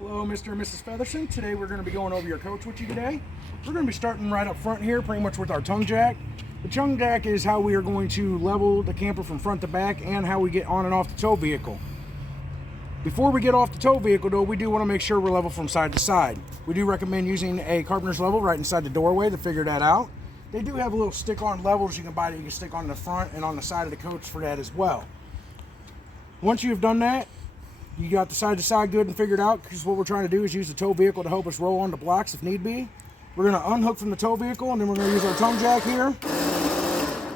Hello, Mr. and Mrs. Featherson. Today we're going to be going over your coach with you today. We're going to be starting right up front here, pretty much with our tongue jack. The tongue jack is how we are going to level the camper from front to back and how we get on and off the tow vehicle. Before we get off the tow vehicle though, we do want to make sure we're level from side to side. We do recommend using a carpenter's level right inside the doorway to figure that out. They do have a little stick-on levels you can buy that you can stick on the front and on the side of the coach for that as well. Once you've done that, you got the side to side good and figured out, because what we're trying to do is use the tow vehicle to help us roll on the blocks if need be. We're going to unhook from the tow vehicle, and then we're going to use our tongue jack here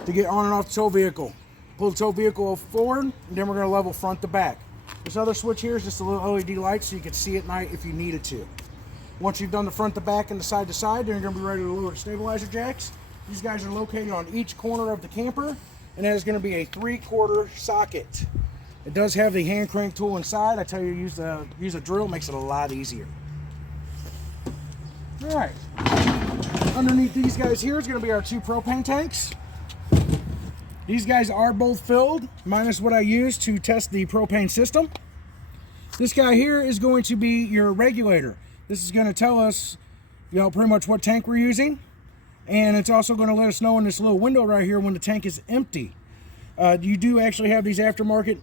to get on and off the tow vehicle. Pull the tow vehicle forward, and then we're going to level front to back. This other switch here is just a little LED light so you can see at night if you needed to. Once you've done the front to back and the side to side, then you're going to be ready to lower the stabilizer jacks. These guys are located on each corner of the camper, and that is going to be a 3/4 socket. It does have the hand crank tool inside. I tell you, use a drill, makes it a lot easier. All right. Underneath these guys here is going to be our 2 propane tanks. These guys are both filled, minus what I use to test the propane system. This guy here is going to be your regulator. This is going to tell us, pretty much what tank we're using. And it's also going to let us know in this little window right here when the tank is empty. You do actually have these aftermarket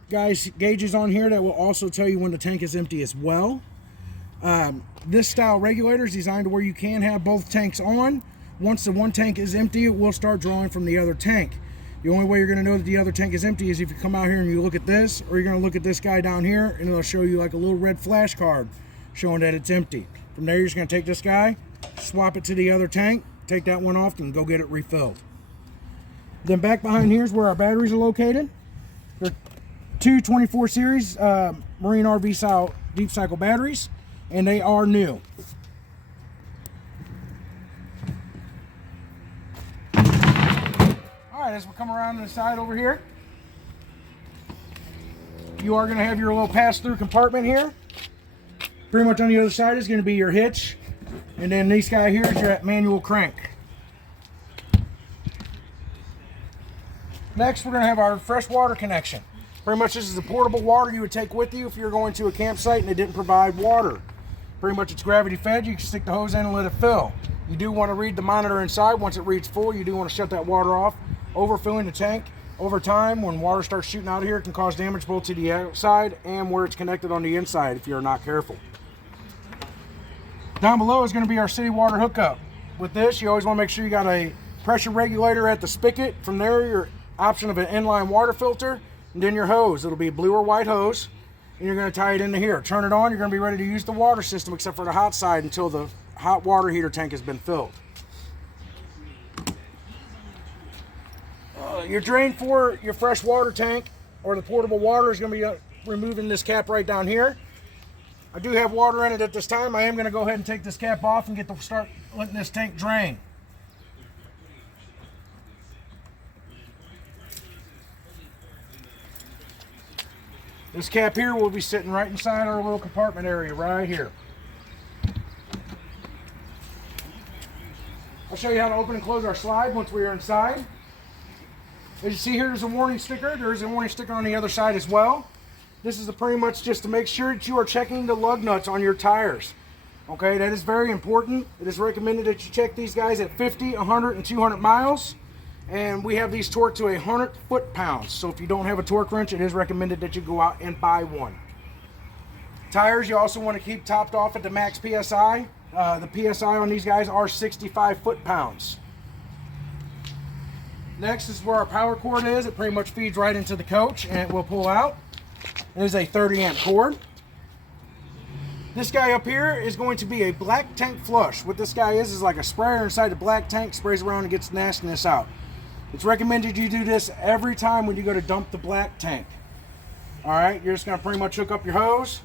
gauges on here that will also tell you when the tank is empty as well. This style regulator is designed to where you can have both tanks on. Once the one tank is empty, it will start drawing from the other tank. The only way you're going to know that the other tank is empty is if you come out here and you look at this, or you're going to look at this guy down here and it'll show you like a little red flash card showing that it's empty. From there, you're just going to take this guy, swap it to the other tank, take that one off, and go get it refilled. Then back behind here is where our batteries are located. They're 2 24 series Marine RV style deep cycle batteries, and they are new. Alright, as we come around to the side over here, you are going to have your little pass-through compartment here. Pretty much on the other side is going to be your hitch, and then this guy here is your manual crank. Next, we're going to have our fresh water connection. Pretty much this is the portable water you would take with you if you're going to a campsite and they didn't provide water. Pretty much it's gravity fed. You can stick the hose in and let it fill. You do want to read the monitor inside. Once it reads full, you do want to shut that water off. Overfilling the tank over time, when water starts shooting out of here, it can cause damage both to the outside and where it's connected on the inside if you're not careful. Down below is going to be our city water hookup. With this, you always want to make sure you got a pressure regulator at the spigot. From there, your option of an inline water filter, and then your hose. It'll be a blue or white hose, and you're going to tie it into here. Turn it on, you're going to be ready to use the water system except for the hot side until the hot water heater tank has been filled. Your drain for your fresh water tank or the portable water is going to be removing this cap right down here. I do have water in it at this time. I am going to go ahead and take this cap off and start letting this tank drain. This cap here will be sitting right inside our little compartment area right here. I'll show you how to open and close our slide once we are inside. As you see here, there's a warning sticker. There's a warning sticker on the other side as well. This is pretty much just to make sure that you are checking the lug nuts on your tires. Okay, that is very important. It is recommended that you check these guys at 50, 100, and 200 miles. And we have these torqued to 100 foot-pounds. So if you don't have a torque wrench, it is recommended that you go out and buy one. Tires, you also want to keep topped off at the max PSI. The PSI on these guys are 65 foot-pounds. Next is where our power cord is. It pretty much feeds right into the coach, and it will pull out. It is a 30-amp cord. This guy up here is going to be a black tank flush. What this guy is like a sprayer inside the black tank, sprays around and gets nastiness out. It's recommended you do this every time when you go to dump the black tank. Alright, you're just going to pretty much hook up your hose,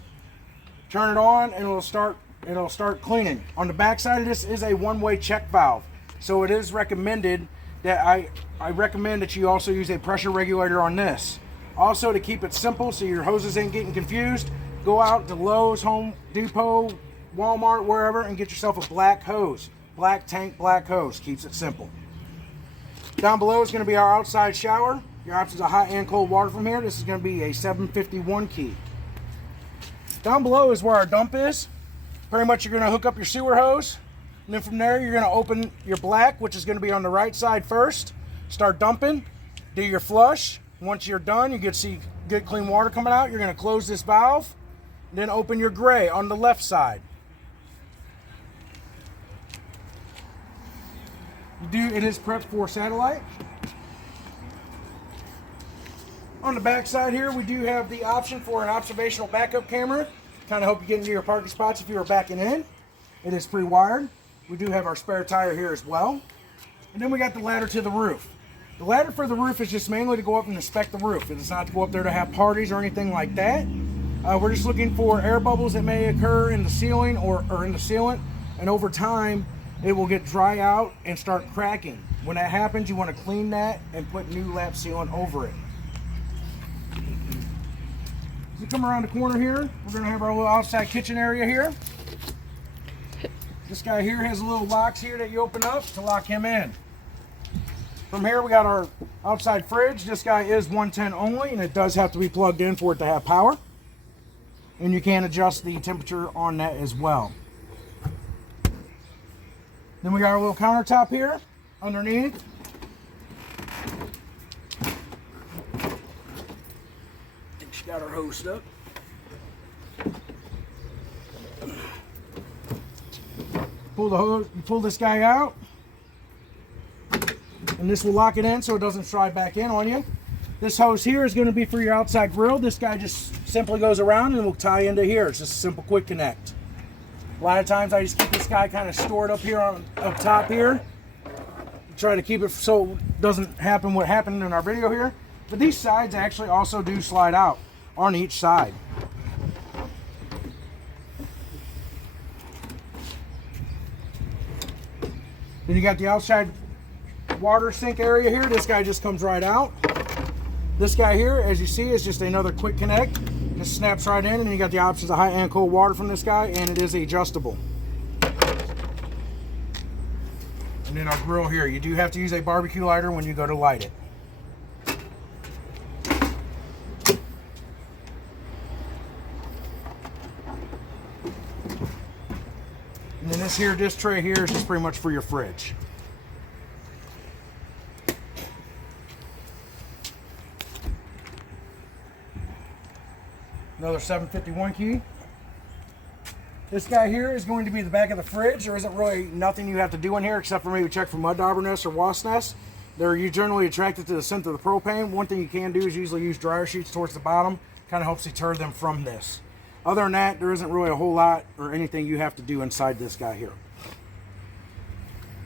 turn it on, and it'll start cleaning. On the back side of this is a one-way check valve. So it is recommended that I recommend that you also use a pressure regulator on this. Also, to keep it simple so your hoses ain't getting confused, go out to Lowe's, Home Depot, Walmart, wherever, and get yourself a black hose. Black tank, black hose. Keeps it simple. Down below is going to be our outside shower. Your options are hot and cold water from here. This is going to be a 751 key. Down below is where our dump is. Pretty much you're going to hook up your sewer hose, and then from there you're going to open your black, which is going to be on the right side first. Start dumping, do your flush. Once you're done, you get to see good clean water coming out. You're going to close this valve, then open your gray on the left side. It is prepped for satellite. On the back side here, we do have the option for an observational backup camera. Kind of help you get into your parking spots if you are backing in. It is pre-wired. We do have our spare tire here as well. And then we got the ladder to the roof. The ladder for the roof is just mainly to go up and inspect the roof. It's not to go up there to have parties or anything like that. We're just looking for air bubbles that may occur in the ceiling or in the sealant. And over time, it will get dry out and start cracking. When that happens, you want to clean that and put new lap sealant over it. As we come around the corner here, we're going to have our little outside kitchen area here. This guy here has a little locks here that you open up to lock him in. From here we got our outside fridge. This guy is 110 only, and it does have to be plugged in for it to have power. And you can adjust the temperature on that as well. Then we got our little countertop here underneath. Got our hose up. Pull the hose, you pull this guy out, and this will lock it in so it doesn't slide back in on you. This hose here is going to be for your outside grill. This guy just simply goes around and will tie into here. It's just a simple quick connect. A lot of times I just keep this guy kind of stored up here up top here. Try to keep it so it doesn't happen what happened in our video here. But these sides actually also do slide out on each side. Then you got the outside water sink area here. This guy just comes right out. This guy here, as you see, is just another quick connect. Just snaps right in, and then you got the options of hot and cold water from this guy, and it is adjustable. And then our grill here, you do have to use a barbecue lighter when you go to light it. And then this tray here is just pretty much for your fridge. Another 751 key. This guy here is going to be the back of the fridge. There isn't really nothing you have to do in here except for maybe check for mud dauber nests or wasp nests. They're generally attracted to the scent of the propane. One thing you can do is usually use dryer sheets towards the bottom. Kind of helps deter them from this. Other than that, there isn't really a whole lot or anything you have to do inside this guy here.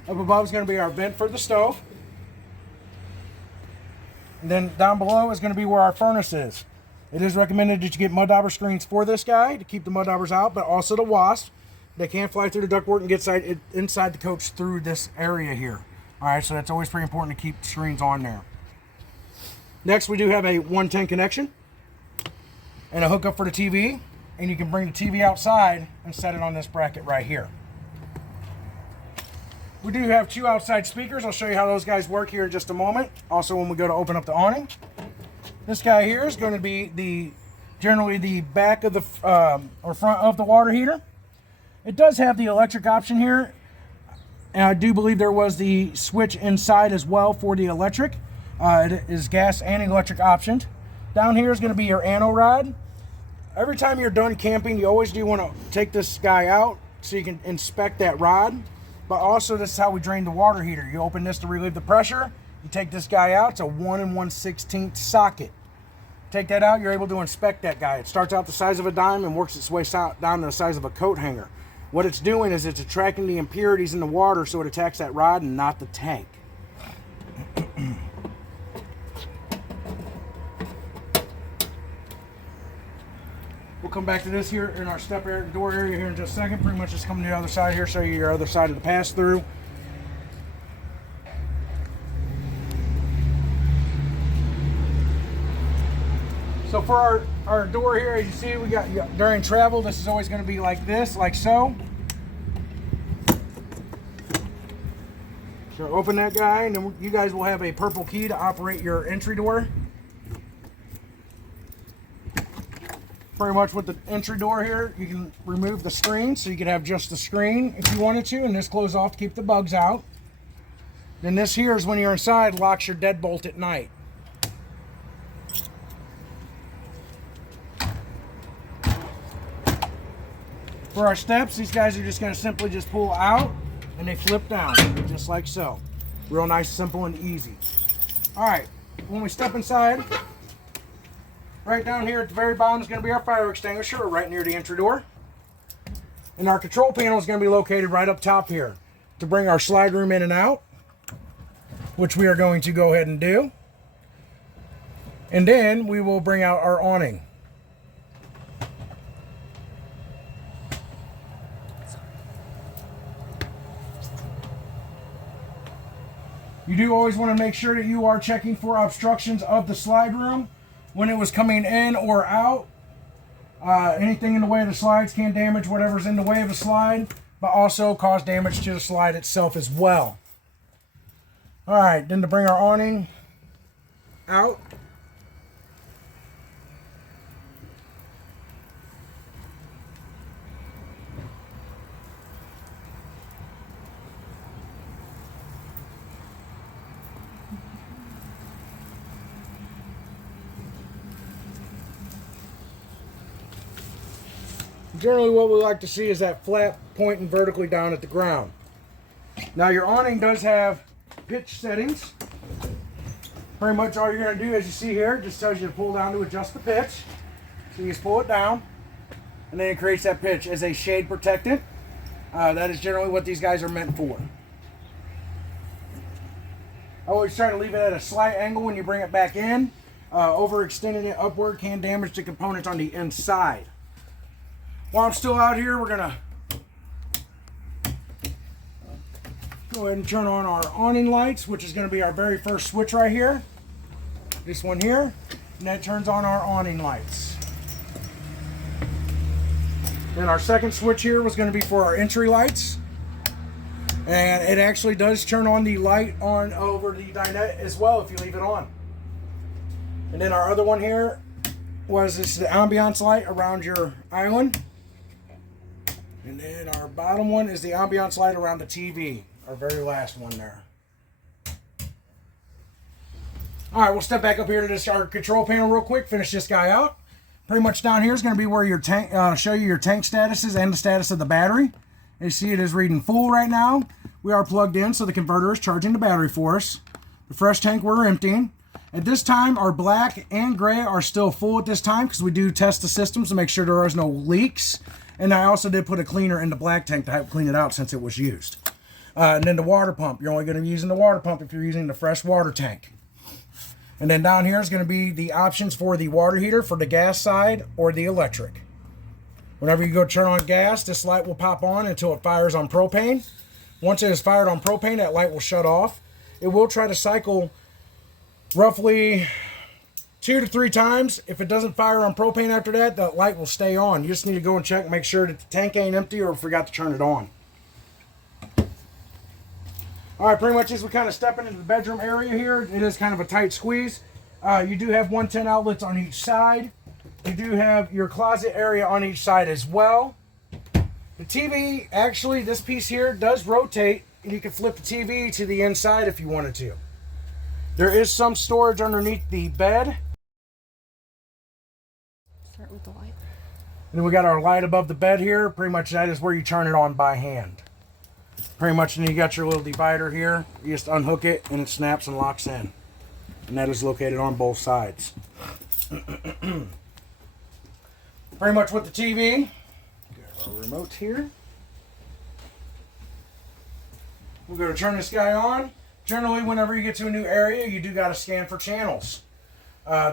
Up above is going to be our vent for the stove. And then down below is going to be where our furnace is. It is recommended that you get mud dauber screens for this guy to keep the mud daubers out, but also the wasps. They can fly through the ductwork and get inside the coach through this area here. All right, so that's always pretty important to keep screens on there. Next, we do have a 110 connection and a hookup for the TV. And you can bring the TV outside and set it on this bracket right here. We do have two outside speakers. I'll show you how those guys work here in just a moment. Also, when we go to open up the awning. This guy here is going to be generally the back of the or front of the water heater. It does have the electric option here, and I do believe there was the switch inside as well for the electric. It is gas and electric optioned. Down here is going to be your ano rod. Every time you're done camping, you always do want to take this guy out so you can inspect that rod. But also, this is how we drain the water heater. You open this to relieve the pressure. You take this guy out. It's a 1 1/16 socket. Take that out, you're able to inspect that guy. It starts out the size of a dime and works its way down to the size of a coat hanger. What it's doing is it's attracting the impurities in the water so it attacks that rod and not the tank. We'll come back to this here in our step area, door area here in just a second. Pretty much just come to the other side here, show you your other side of the pass-through. So for our door here, as you see, we got during travel, this is always going to be like this, like so. So open that guy, and then you guys will have a purple key to operate your entry door. Pretty much with the entry door here, you can remove the screen, so you could have just the screen if you wanted to, and this closes off to keep the bugs out. Then this here is when you're inside, locks your deadbolt at night. For our steps, these guys are just going to simply just pull out and they flip down, just like so. Real nice, simple, and easy. Alright, when we step inside, right down here at the very bottom is going to be our fire extinguisher, right near the entry door. And our control panel is going to be located right up top here to bring our slide room in and out, which we are going to go ahead and do. And then we will bring out our awning. You do always want to make sure that you are checking for obstructions of the slide room when it was coming in or out. Anything in the way of the slides can damage whatever's in the way of the slide, but also cause damage to the slide itself as well. Alright, then to bring our awning out. Generally what we like to see is that flap pointing vertically down at the ground. Now your awning does have pitch settings. Pretty much all you're going to do, as you see here, just tells you to pull down to adjust the pitch. So you just pull it down and then it creates that pitch as a shade protectant. That is generally what these guys are meant for. I always try to leave it at a slight angle when you bring it back in. Overextending it upward can damage the components on the inside. While I'm still out here, we're going to go ahead and turn on our awning lights, which is going to be our very first switch right here. This one here. And that turns on our awning lights. Then our second switch here was going to be for our entry lights. And it actually does turn on the light on over the dinette as well if you leave it on. And then our other one here was this the ambiance light around your island. And then our bottom one is the ambiance light around the TV. Our very last one there. Alright, we'll step back up here to this our control panel real quick. Finish this guy out. Pretty much down here is going to be where your tank, show you your tank statuses and the status of the battery. As you see, it is reading full right now. We are plugged in, so the converter is charging the battery for us. The fresh tank we're emptying. At this time, our black and gray are still full at this time because we do test the systems to make sure there is no leaks. And I also did put a cleaner in the black tank to help clean it out since it was used. And then the water pump. You're only going to be using the water pump if you're using the fresh water tank. And then down here is going to be the options for the water heater for the gas side or the electric. Whenever you go turn on gas, this light will pop on until it fires on propane. Once it is fired on propane, that light will shut off. It will try to cycle roughly 2 to 3 times. If it doesn't fire on propane after that, the light will stay on. You just need to go and check and make sure that the tank ain't empty or forgot to turn it on. Alright, pretty much as we kind of step into the bedroom area here, it is kind of a tight squeeze. You do have 110 outlets on each side. You do have your closet area on each side as well. The TV, actually, this piece here does rotate, and you can flip the TV to the inside if you wanted to. There is some storage underneath the bed. Start with the light. And then we got our light above the bed here. Pretty much that is where you turn it on by hand. Pretty much, and then you got your little divider here. You just unhook it, and it snaps and locks in. And that is located on both sides. Pretty much with the TV. Got our remote here. We're going to turn this guy on. Generally, whenever you get to a new area, you do got to scan for channels.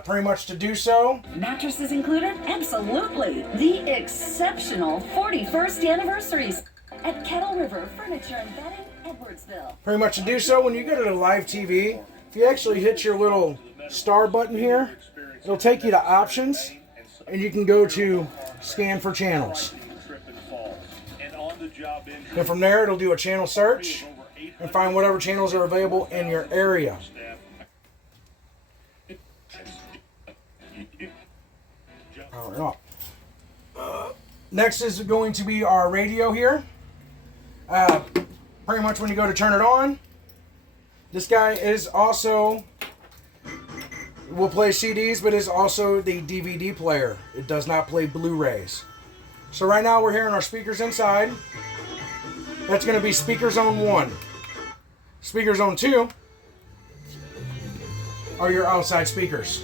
Pretty much to do so. Mattresses included? Absolutely. The exceptional 41st anniversaries at Kettle River Furniture and Bedding, Edwardsville. Pretty much to do so, when you go to the live TV, if you actually hit your little star button here, it'll take you to options, and you can go to scan for channels. And from there, it'll do a channel search and find whatever channels are available in your area. Power it up. Next is going to be our radio here. Pretty much when you go to turn it on, this guy is also, will play CDs, but is also the DVD player. It does not play Blu-rays. So right now we're hearing our speakers inside. That's going to be speaker zone 1. Speaker zone 2 are your outside speakers.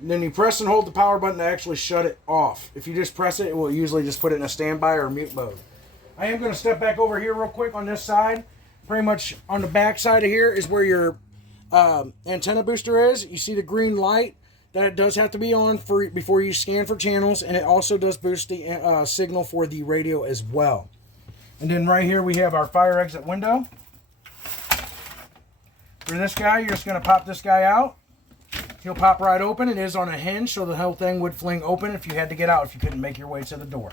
And then you press and hold the power button to actually shut it off. If you just press it, it will usually just put it in a standby or mute mode. I am going to step back over here real quick on this side. Pretty much on the back side of here is where your antenna booster is. You see the green light. That does have to be on before you scan for channels, and it also does boost the signal for the radio as well. And then right here we have our fire exit window. For this guy, you're just going to pop this guy out. He'll pop right open. It is on a hinge, so the whole thing would fling open if you had to get out, if you couldn't make your way to the door.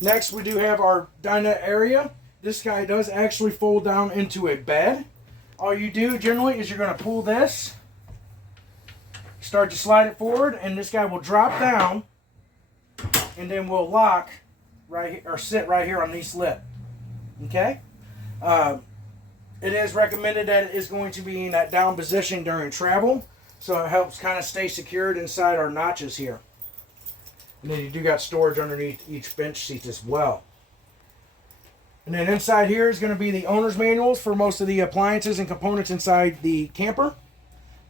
Next, we do have our dinette area. This guy does actually fold down into a bed. All you do generally is you're going to pull this, start to slide it forward, and this guy will drop down, and then will lock right here, or sit right here on this lip. Okay? It is recommended that it is going to be in that down position during travel, so it helps kind of stay secured inside our notches here. And then you do got storage underneath each bench seat as well. And then inside here is going to be the owner's manuals for most of the appliances and components inside the camper.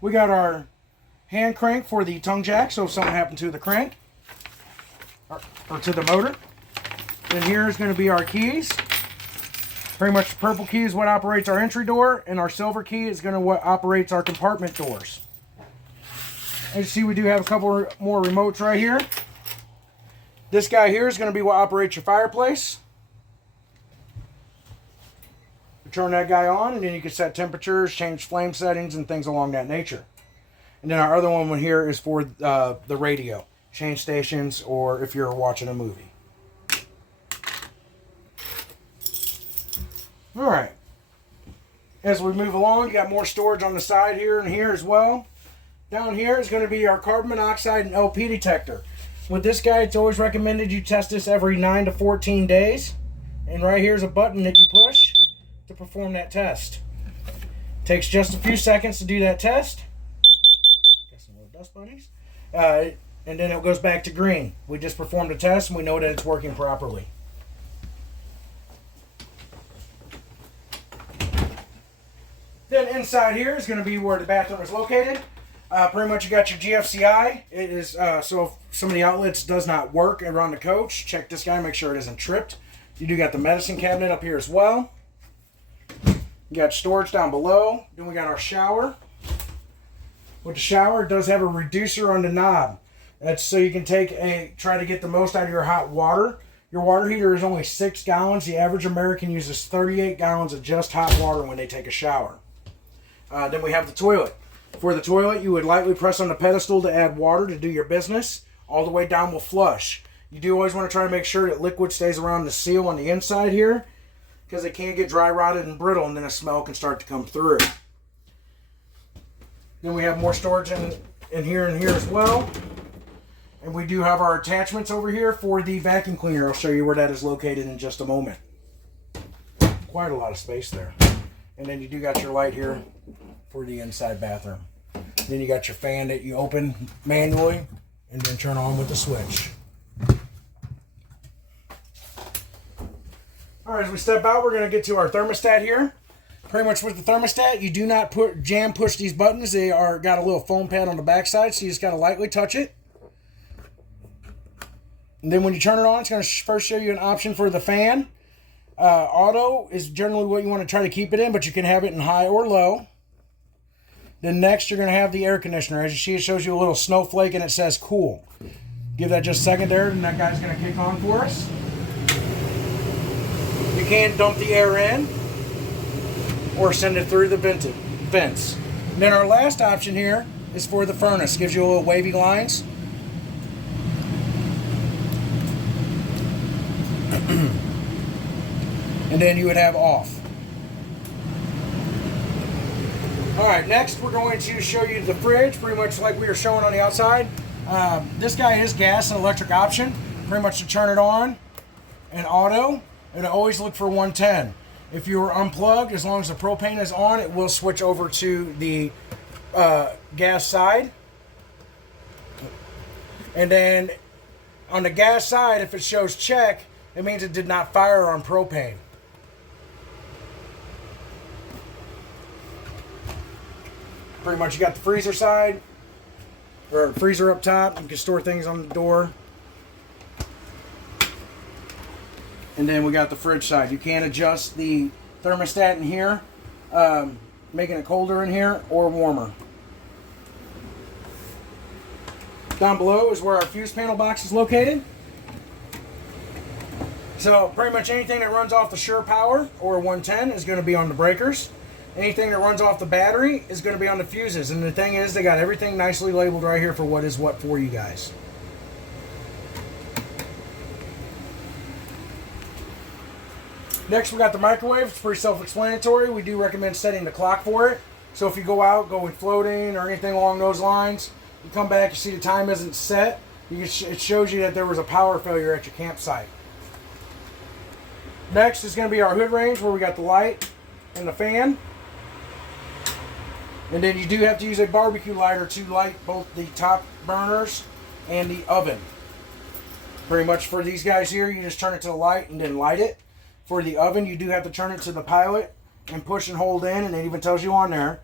We got our hand crank for the tongue jack, so if something happened to the crank or to the motor. Then here is going to be our keys. Pretty much the purple key is what operates our entry door, and our silver key is going to what operates our compartment doors. As you see, we do have a couple more remotes right here. This guy here is going to be what operates your fireplace. You turn that guy on, and then you can set temperatures, change flame settings, and things along that nature. And then our other one here is for the radio, change stations, or if you're watching a movie. All right. As we move along, you got more storage on the side here and here as well. Down here is going to be our carbon monoxide and LP detector. With this guy, it's always recommended you test this every 9 to 14 days. And right here's a button that you push to perform that test. Takes just a few seconds to do that test. Got some little dust bunnies. And then it goes back to green. We just performed a test and we know that it's working properly. Then inside here is going to be where the bathroom is located. Pretty much you got your GFCI. It is so if some of the outlets does not work around the coach, check this guy, make sure it isn't tripped. You do got the medicine cabinet up here as well. You got storage down below. Then we got our shower. With the shower, it does have a reducer on the knob. That's so you can try to get the most out of your hot water. Your water heater is only 6 gallons. The average American uses 38 gallons of just hot water when they take a shower. Then we have the toilet. For the toilet, you would lightly press on the pedestal to add water to do your business. All the way down will flush. You do always want to try to make sure that liquid stays around the seal on the inside here, because it can get dry rotted and brittle, and then a smell can start to come through. Then we have more storage in here and here as well. And we do have our attachments over here for the vacuum cleaner. I'll show you where that is located in just a moment. Quite a lot of space there. And then you do got your light here for the inside bathroom. Then you got your fan that you open manually and then turn on with the switch. All right, as we step out, we're going to get to our thermostat here. Pretty much with the thermostat, you do not push these buttons. They are got a little foam pad on the backside, so you just got to lightly touch it. And then when you turn it on, it's going to first show you an option for the fan. Auto is generally what you want to try to keep it in, but you can have it in high or low. Then next, you're going to have the air conditioner. As you see, it shows you a little snowflake and it says cool. Give that just a second there, and that guy's going to kick on for us. You can dump the air in or send it through the vents. And then our last option here is for the furnace. Gives you a little wavy lines. And then you would have off. Alright, next we're going to show you the fridge, pretty much like we were showing on the outside. This guy is gas and electric option. Pretty much to turn it on and auto, and always look for 110. If you are unplugged, as long as the propane is on, it will switch over to the gas side. And then on the gas side, if it shows check, it means it did not fire on propane. Pretty much you got the freezer side, or freezer up top. You can store things on the door. And then we got the fridge side. You can adjust the thermostat in here, making it colder in here or warmer. Down below is where our fuse panel box is located. So pretty much anything that runs off the Sure Power or 110 is going to be on the breakers. Anything that runs off the battery is going to be on the fuses. And the thing is, they got everything nicely labeled right here for what is what for you guys. Next, we got the microwave. It's pretty self-explanatory. We do recommend setting the clock for it. So if you go out, going floating or anything along those lines, you come back, you see the time isn't set, it shows you that there was a power failure at your campsite. Next is going to be our hood range, where we got the light and the fan. And then you do have to use a barbecue lighter to light both the top burners and the oven. Pretty much for these guys here, you just turn it to the light and then light it. For the oven, you do have to turn it to the pilot and push and hold in, and it even tells you on there.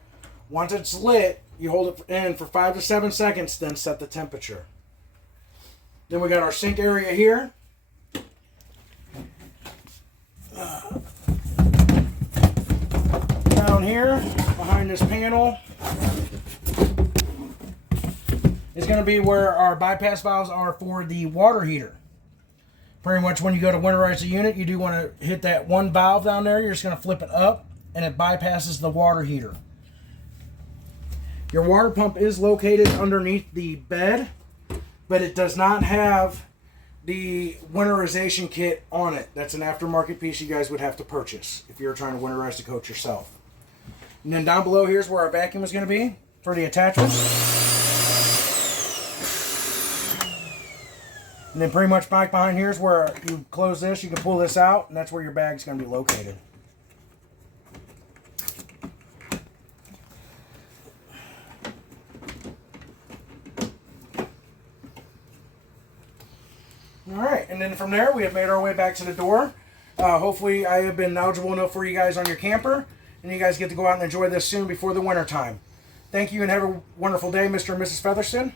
Once it's lit, you hold it in for 5 to 7 seconds, then set the temperature. Then we got our sink area here. Down here, behind this panel, is going to be where our bypass valves are for the water heater. Pretty much when you go to winterize the unit, you do want to hit that one valve down there. You're just going to flip it up, and it bypasses the water heater. Your water pump is located underneath the bed, but it does not have the winterization kit on it. That's an aftermarket piece you guys would have to purchase if you're trying to winterize the coach yourself. And then down below here's where our vacuum is going to be for the attachment. And then pretty much back behind here is where you close this, you can pull this out, and that's where your bag's going to be located. Alright, and then from there we have made our way back to the door. Hopefully I have been knowledgeable enough for you guys on your camper, and you guys get to go out and enjoy this soon before the winter time. Thank you and have a wonderful day, Mr. and Mrs. Featherston.